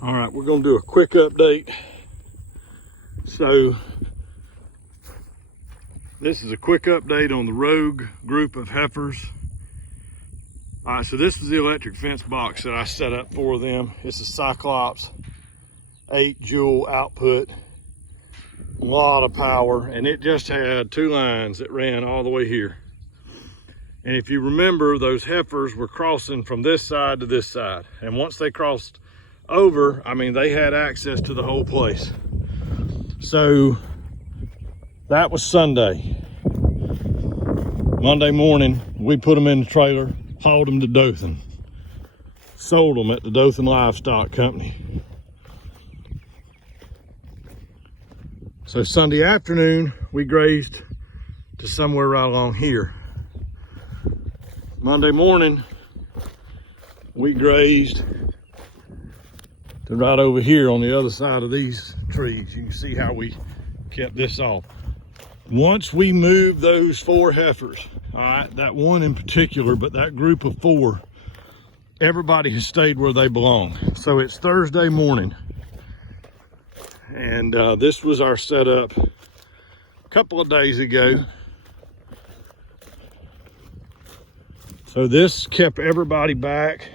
All right, we're gonna do a quick update. So this is a quick update on the Rogue group of heifers. All right, so this is the electric fence box that I set up for them. It's a Cyclops 8 joule output, a lot of power, and it just had 2 lines that ran all the way here. And if you remember, those heifers were crossing from this side to this side. And once they crossed over, I mean, they had access to the whole place. So that was Sunday. Monday morning, we put them in the trailer, hauled them to Dothan, sold them at the Dothan Livestock Company. So Sunday afternoon, we grazed to somewhere right along here. Monday morning, we grazed to right over here on the other side of these trees. You can see how we kept this off. Once we moved those 4 heifers, all right, that one in particular, but that group of 4, everybody has stayed where they belong. So it's Thursday morning, and this was our setup a couple of days ago. So this kept everybody back.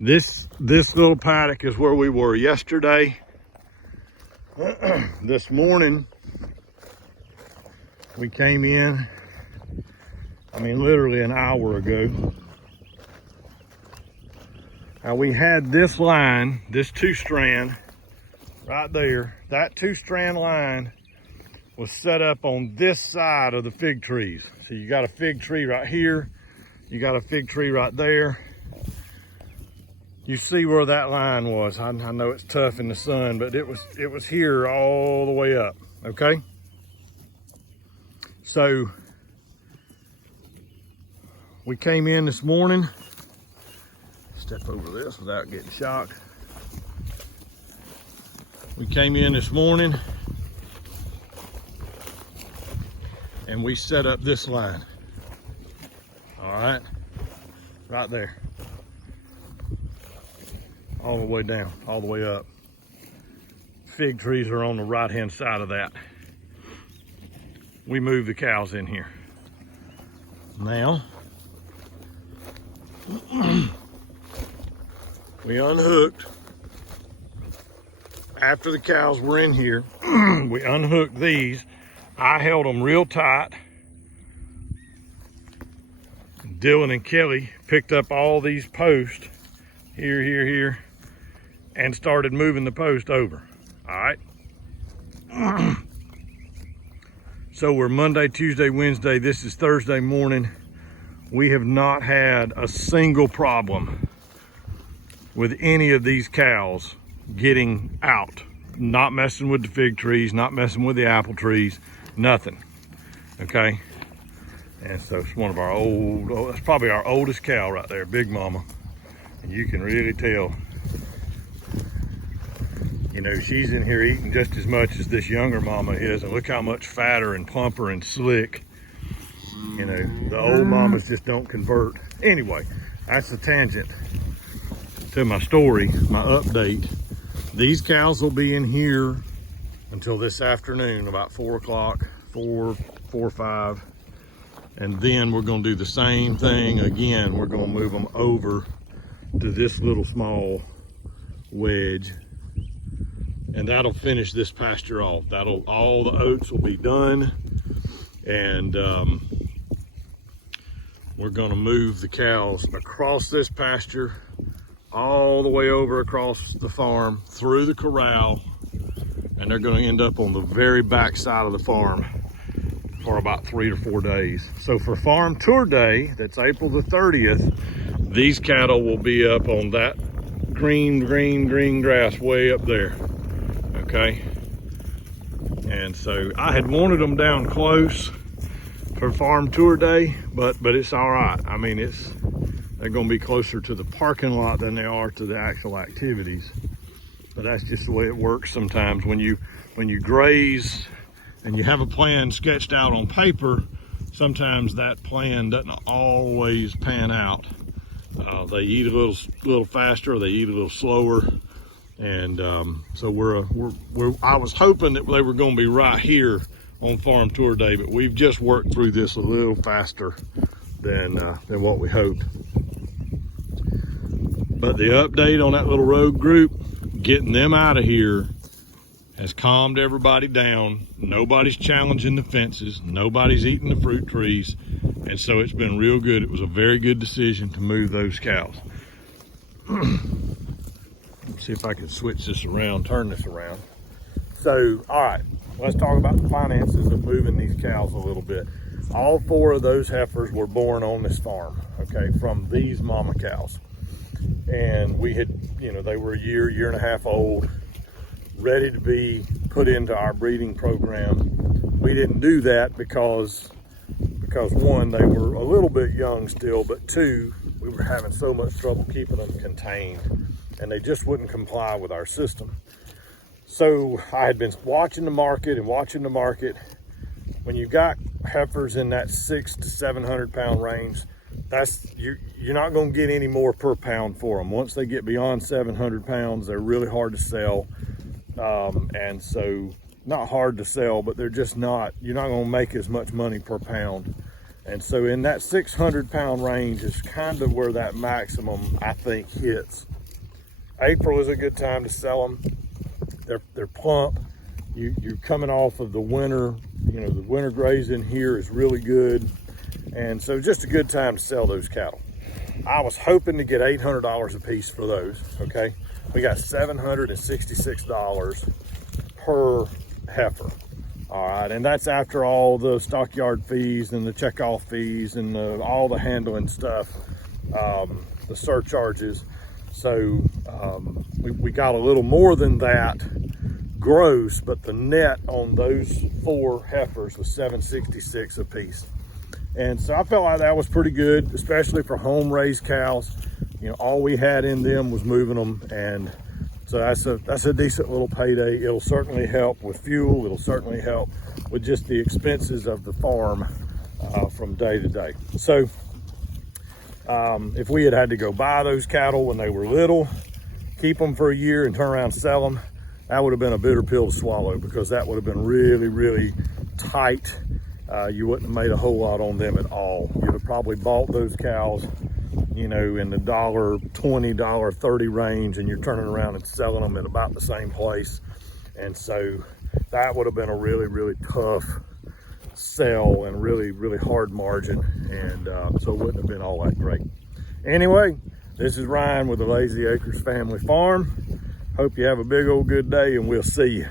This little paddock is where we were yesterday. This morning, we came in, I mean, literally an hour ago. Now we had this line, this 2-strand right there. That 2-strand line was set up on this side of the fig trees. So you got a fig tree right here, you got a fig tree right there. You see where that line was. I know it's tough in the sun, but it was here all the way up, okay? So we came in this morning. Step over this without getting shocked. We came in this morning and we set up this line. All right, right there. All the way down, all the way up. Fig trees are on the right-hand side of that. We moved the cows in here. Now, we unhooked. After the cows were in here, we unhooked these. I held them real tight. Dylan and Kelly picked up all these posts, here, and started moving the post over, all right? So we're Monday, Tuesday, Wednesday. This is Thursday morning. We have not had a single problem with any of these cows getting out. Not messing with the fig trees, not messing with the apple trees, nothing, okay? And so it's one of our that's probably our oldest cow right there, Big Mama. And you can really tell, you know, she's in here eating just as much as this younger mama is, and look how much fatter and plumper and slick. You know, the old mamas just don't convert. Anyway, that's a tangent to my story, my update. These cows will be in here until this afternoon, about 4 o'clock, 4 or 5. And then we're gonna do the same thing again. We're gonna move them over to this little small wedge, and that'll finish this pasture off. All the oats will be done, and we're gonna move the cows across this pasture, all the way over across the farm, through the corral, and they're gonna end up on the very back side of the farm for about 3 or 4 days. So for farm tour day, that's April the 30th, these cattle will be up on that green grass way up there, okay? And so I had wanted them down close for farm tour day, but it's all right. I mean, they're gonna be closer to the parking lot than they are to the actual activities. But that's just the way it works sometimes. When you graze and you have a plan sketched out on paper, sometimes that plan doesn't always pan out They eat a little faster, they eat a little slower. And so I was hoping that they were going to be right here on farm tour day, but we've just worked through this a little faster than what we hoped. But the update on that little road group, getting them out of here, has calmed everybody down. Nobody's challenging the fences, nobody's eating the fruit trees, and so it's been real good. It was a very good decision to move those cows. Let's see if I can switch this around, turn this around. So, all right, let's talk about the finances of moving these cows a little bit. All 4 of those heifers were born on this farm, okay, from these mama cows. And we had, they were a year and a half old, ready to be put into our breeding program. We didn't do that because 1, they were a little bit young still, but 2, we were having so much trouble keeping them contained, and they just wouldn't comply with our system. So I had been watching the market. When you got heifers in that 600 to 700 pound range, you're not going to get any more per pound for them. Once they get beyond 700 pounds, they're really hard to sell. And so, not hard to sell, but they're just not, you're not going to make as much money per pound. And so in that 600 pound range is kind of where that maximum, I think, hits. April is a good time to sell them. They're plump. You're coming off of the winter. The winter grazing here is really good. And so just a good time to sell those cattle. I was hoping to get $800 a piece for those, okay? We got $766 per heifer. All right, and that's after all the stockyard fees and the checkoff fees and all the handling stuff, the surcharges. So we got a little more than that gross, but the net on those 4 heifers was $766 a piece. And so I felt like that was pretty good, especially for home raised cows. All we had in them was moving them, and so that's a decent little payday. It'll certainly help with fuel. It'll certainly help with just the expenses of the farm from day to day. So if we had to go buy those cattle when they were little, keep them for a year and turn around and sell them, that would have been a bitter pill to swallow, because that would have been really, really tight. You wouldn't have made a whole lot on them at all. You'd have probably bought those cows, in the $1.20, $1.30 range, and you're turning around and selling them at about the same place. And so that would have been a really, really tough sell and really, really hard margin. And so it wouldn't have been all that great. Anyway, this is Ryan with the Lazy Acres Family Farm. Hope you have a big old good day, and we'll see you.